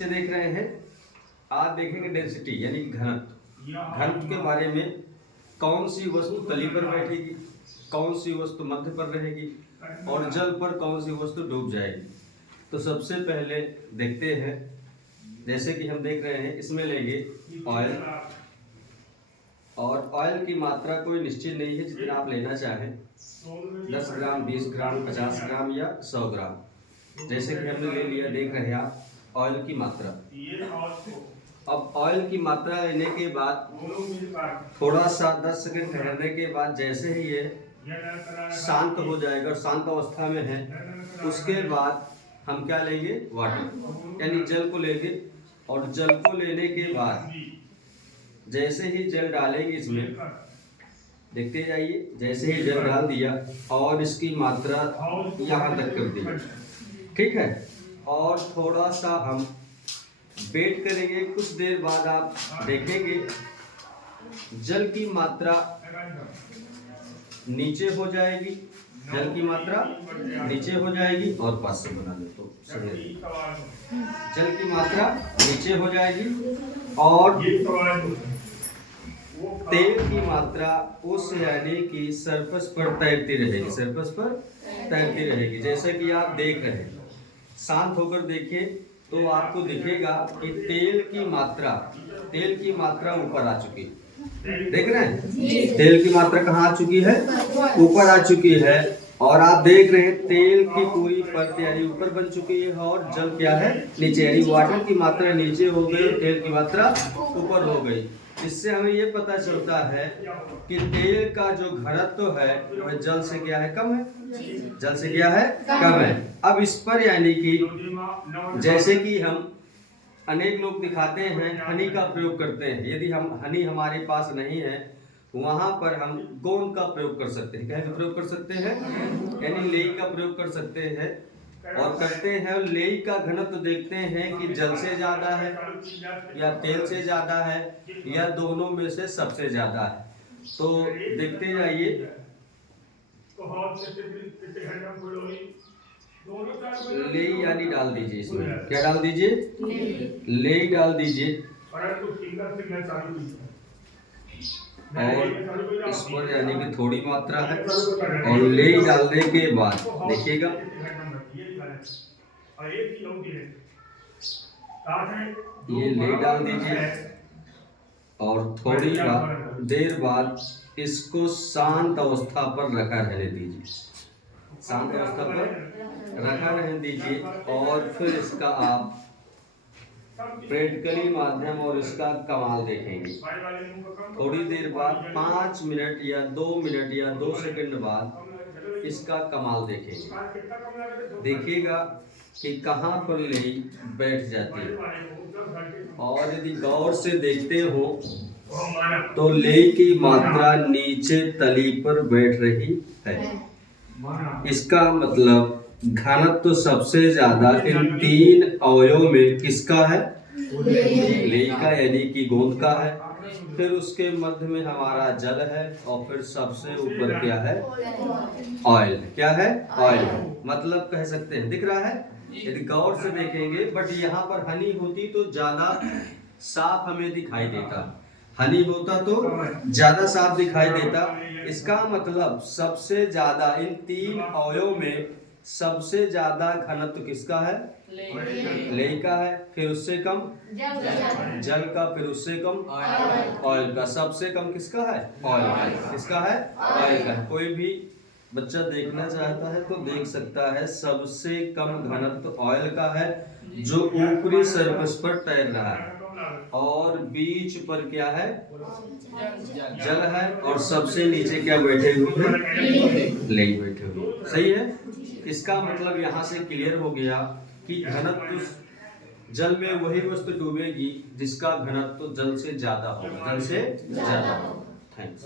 से देख रहे हैं। आज देखेंगे डेंसिटी यानी घनत्व के बारे में। कौन सी वस्तु तली पर बैठेगी, कौन सी वस्तु मध्य पर रहेगी और जल पर कौन सी वस्तु डूब जाएगी। तो सबसे पहले देखते हैं, जैसे कि हम देख रहे हैं, इसमें लेंगे ऑयल। और ऑयल की मात्रा कोई निश्चित नहीं है, जितना आप लेना चाहें, 10 ग्राम, 20 ग्राम, 50 ग्राम या 100 ग्राम। जैसे कि हमने ले लिया, देख रहे हैं आप ऑयल की मात्रा। अब ऑयल की मात्रा लेने के बाद थोड़ा सा 10 सेकंड ठहरने के बाद जैसे ही ये शांत हो जाएगा और शांत अवस्था में है, उसके बाद हम क्या लेंगे, वाटर यानी जल को लेंगे। और जल को लेने के बाद जैसे ही जल डालेंगे इसमें, देखते जाइए, जैसे ही जल डाल दिया और इसकी मात्रा यहाँ तक कर दी, ठीक है। और थोड़ा सा हम वेट करेंगे, कुछ देर बाद आप देखेंगे जल की मात्रा नीचे हो जाएगी, जल की मात्रा नीचे हो जाएगी। और पास से बना दे तो सही, जल की मात्रा नीचे हो जाएगी और तेल की मात्रा उस यानी कि सरफेस पर तैरती रहेगी, सरफेस पर तैरती रहेगी। जैसे कि आप देख रहे हैं, शांत होकर देखिए तो आपको दिखेगा कि तेल की मात्रा ऊपर आ चुकी है। देख रहे हैं तेल की मात्रा कहाँ आ चुकी है, ऊपर आ चुकी है। और आप देख रहे हैं तेल की पूरी परत यानी ऊपर बन चुकी है और जल क्या है, नीचे, यानी वाटर की मात्रा नीचे हो गई, तेल की मात्रा ऊपर हो गई। इससे हमें ये पता चलता है कि तेल का जो घनत्व है वह जल से क्या है, कम है, जल से क्या है, कम है। अब इस पर यानी कि जैसे कि हम अनेक लोग दिखाते हैं, हनी का प्रयोग करते हैं। यदि हम हनी हमारे पास नहीं है, वहां पर हम गोंद का प्रयोग कर सकते हैं। क्या का प्रयोग कर सकते हैं, यानी लेई का प्रयोग कर सकते हैं और करते हैं। लेई का घनत्व देखते हैं कि जल से ज्यादा है या तेल से ज्यादा है या दोनों में से सबसे ज्यादा है। तो देखते जाइए, ले यानी डाल दीजिए, इसमें क्या डाल दीजिए, ले डाल दीजिए। और इस पर यानी कि थोड़ी मात्रा है और ले डालने के बाद देखिएगा, ये ले डाल दीजिए और थोड़ी देर बाद इसको शांत अवस्था पर रखा रहने दीजिए, शांत अवस्था पर रखा रहने दीजिए। और फिर इसका आप प्रैक्टिकली माध्यम और इसका कमाल देखेंगे। थोड़ी देर बाद 5 मिनट या 2 मिनट या 2 सेकंड बाद इसका कमाल देखेंगे। देखिएगा कि कहाँ पर ले बैठ जाती है। और यदि गौर से देखते हो तो ले की मात्रा नीचे तली पर बैठ रही है। इसका मतलब घनत्व तो सबसे ज्यादा इन 3 अवयव में किसका है, ले का यानी कि गोंद का है। फिर उसके मध्य में हमारा जल है और फिर सबसे ऊपर क्या है, ऑयल। क्या है, ऑयल। मतलब कह सकते हैं, दिख रहा है यदि गौर से देखेंगे। बट यहाँ पर हनी होती तो ज्यादा साफ हमें दिखाई देता, हनी होता तो ज्यादा साफ दिखाई देता। इसका मतलब सबसे ज्यादा इन 3 अवयव में सबसे ज्यादा घनत्व किसका है, ले का है। फिर उससे कम जल का, फिर उससे कम ऑयल का। सबसे कम किसका है, ऑयल का। किसका है, ऑयल का। कोई भी बच्चा देखना चाहता है तो देख सकता है, सबसे कम घनत्व ऑयल का है जो ऊपरी सरफेस पर तैर रहा है। और बीच पर क्या है, जल है। और सबसे नीचे क्या बैठे हुए हैं, ले बैठे हुए। सही है। इसका मतलब यहाँ से क्लियर हो गया कि घनत्व जल में वही वस्तु डूबेगी जिसका घनत्व जल से ज्यादा होगा, जल से ज्यादा। थैंक्स।